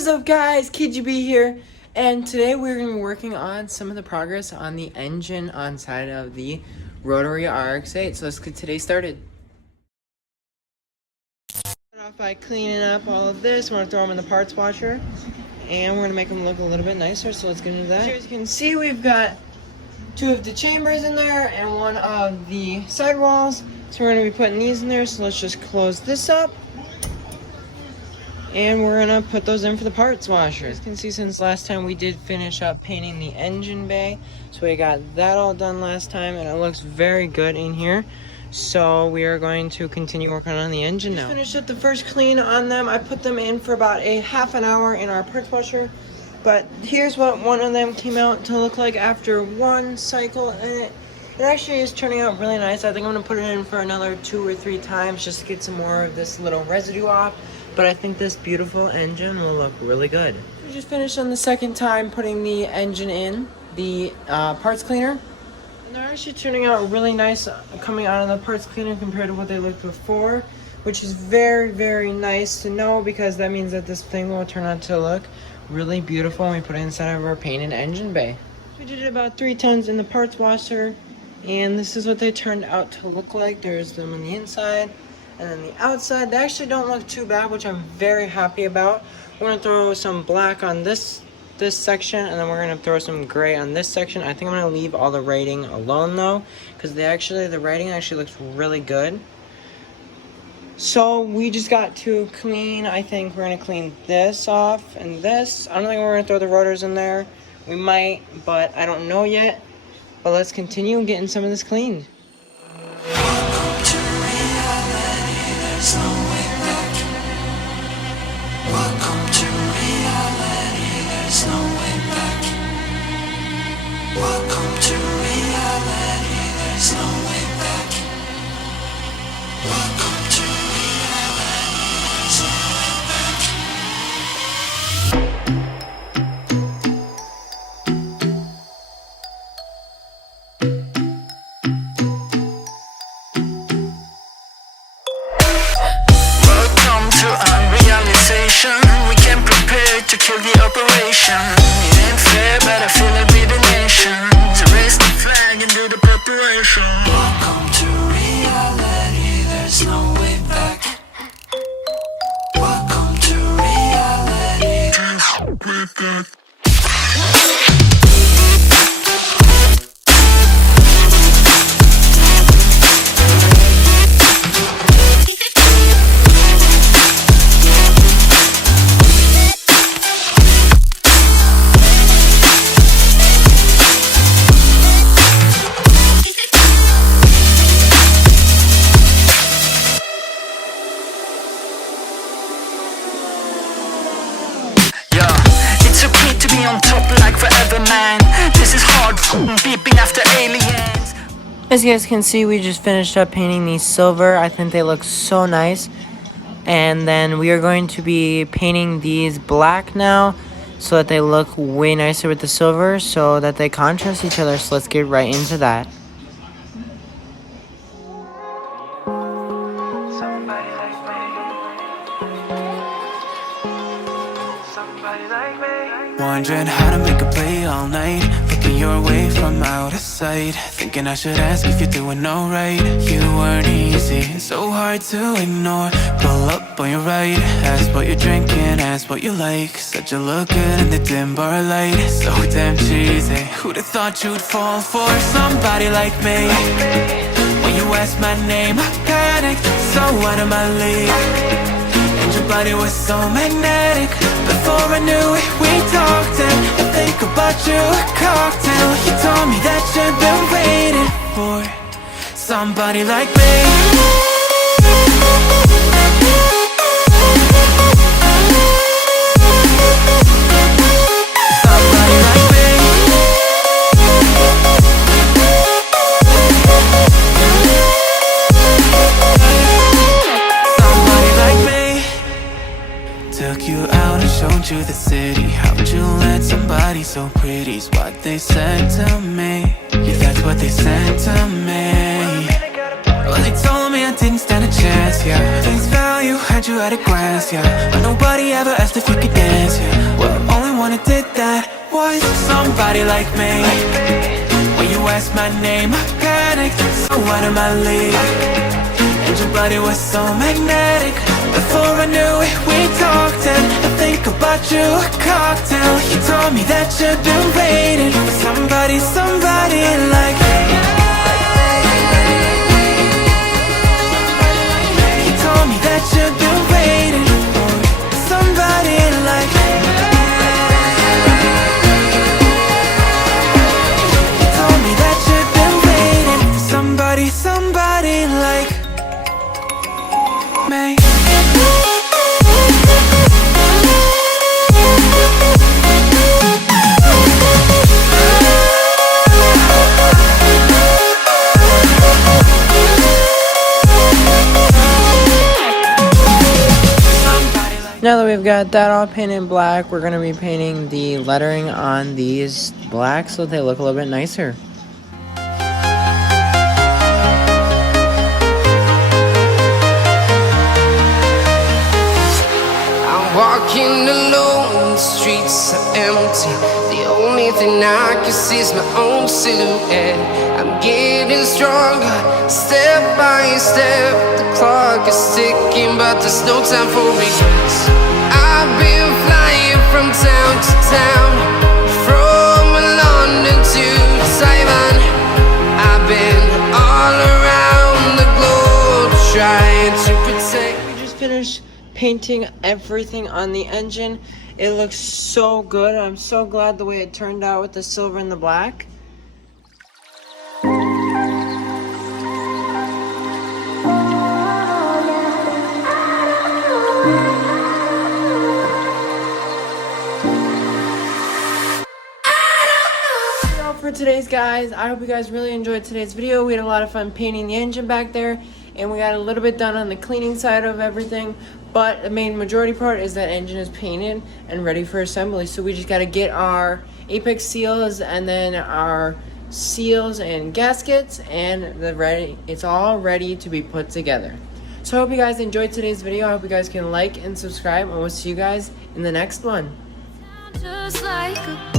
is up, guys? KGB here, and today we're going to be working on some of the progress on the engine on side of the rotary Rx-8. So let's get today started. Start off by cleaning up all of this. We're going to throw them in the parts washer, and we're going to make them look a little bit nicer. So let's get into that. As you can see, we've got 2 of the chambers in there and 1 of the sidewalls. So we're going to be putting these in there. So let's just close this up. And we're gonna put those in for the parts washer. As you can see, since last time we did finish up painting the engine bay. So we got that all done last time and it looks very good in here. So we are going to continue working on the engine now. Finished up the first clean on them. I put them in for about a half an hour in our parts washer. But here's what one of them came out to look like after 1 cycle. And it actually is turning out really nice. I think I'm gonna put it in for another 2 or 3 times just to get some more of this little residue off. But I think this beautiful engine will look really good. We just finished on the second time putting the engine in the parts cleaner. And they're actually turning out really nice coming out of the parts cleaner compared to what they looked before. Which is very, very nice to know because that means that this thing will turn out to look really beautiful when we put it inside of our painted engine bay. We did about 3 tons in the parts washer. And this is what they turned out to look like. There's them on the inside. And then the outside, they actually don't look too bad, which I'm very happy about. We're gonna throw some black on this section, and then we're gonna throw some gray on this section. I think I'm gonna leave all the writing alone though, because the writing actually looks really good. So we just got to clean. I think we're gonna clean this off and this. I don't think we're gonna throw the rotors in there. We might, but I don't know yet. But let's continue getting some of this cleaned. There's no way back. Welcome to reality, there's no way back. Welcome to reality, there's no way back. Welcome to reality, there's no way back. We came prepared to kill the operation. It ain't fair, but I feel like we're the nation. So raise the flag and do the preparation. Welcome to reality, there's no way back. Welcome to reality, there's no way back. On top like forever, man. This is hard beeping after aliens. As you guys can see, we just finished up painting these silver. I think they look so nice. And then we are going to be painting these black now so that they look way nicer with the silver so that they contrast each other. So let's get right into that. Wondering how to make a play all night. Looking your way from out of sight. Thinking I should ask if you're doing alright. You weren't easy, so hard to ignore. Pull up on your right. Ask what you're drinking, ask what you like. Said you look good in the dim bar light. So damn cheesy. Who'd have thought you'd fall for somebody like me? When you asked my name, I panicked. So out of my league. Your body was so magnetic. Before I knew it, we talked and I think about you a cocktail. You told me that you've been waiting for somebody like me. Somebody like me. Took you out and showed you the city. How'd you let somebody so pretty's what they said to me? Yeah, that's what they said to me. Well, they told me I man didn't stand a chance, yeah. Face value, had you at a glance, yeah. But nobody ever asked if you could dance, yeah. Well, only one who did that was somebody like me. When you asked my name, I panicked, so out of my league. And your body was so magnetic. Before I knew it, we talked, and I think about you, a cocktail. You told me that you've been waiting for somebody, somebody like me. You told me that you've been waiting for somebody like me. You told me that you've been waiting for somebody, somebody like me. Now that we've got that all painted black, we're going to be painting the lettering on these black so they look a little bit nicer. I'm walking alone, the streets are empty. The only thing I can see is my own silhouette. I'm getting stronger, step by step. The clock is ticking, but there's no time for regrets. I've been flying from town to town, from London to Taiwan. I've been all around the globe trying to protect. We just finished painting everything on the engine. It looks so good. I'm so glad the way it turned out with the silver and the black. For today's guys, I hope you guys really enjoyed today's video. We had a lot of fun painting the engine back there, and we got a little bit done on the cleaning side of everything, but the main majority part is that engine is painted and ready for assembly. So we just got to get our apex seals and then our seals and gaskets, and it's all ready to be put together. So I hope you guys enjoyed today's video. I hope you guys can like and subscribe, and we'll see you guys in the next one. Just like a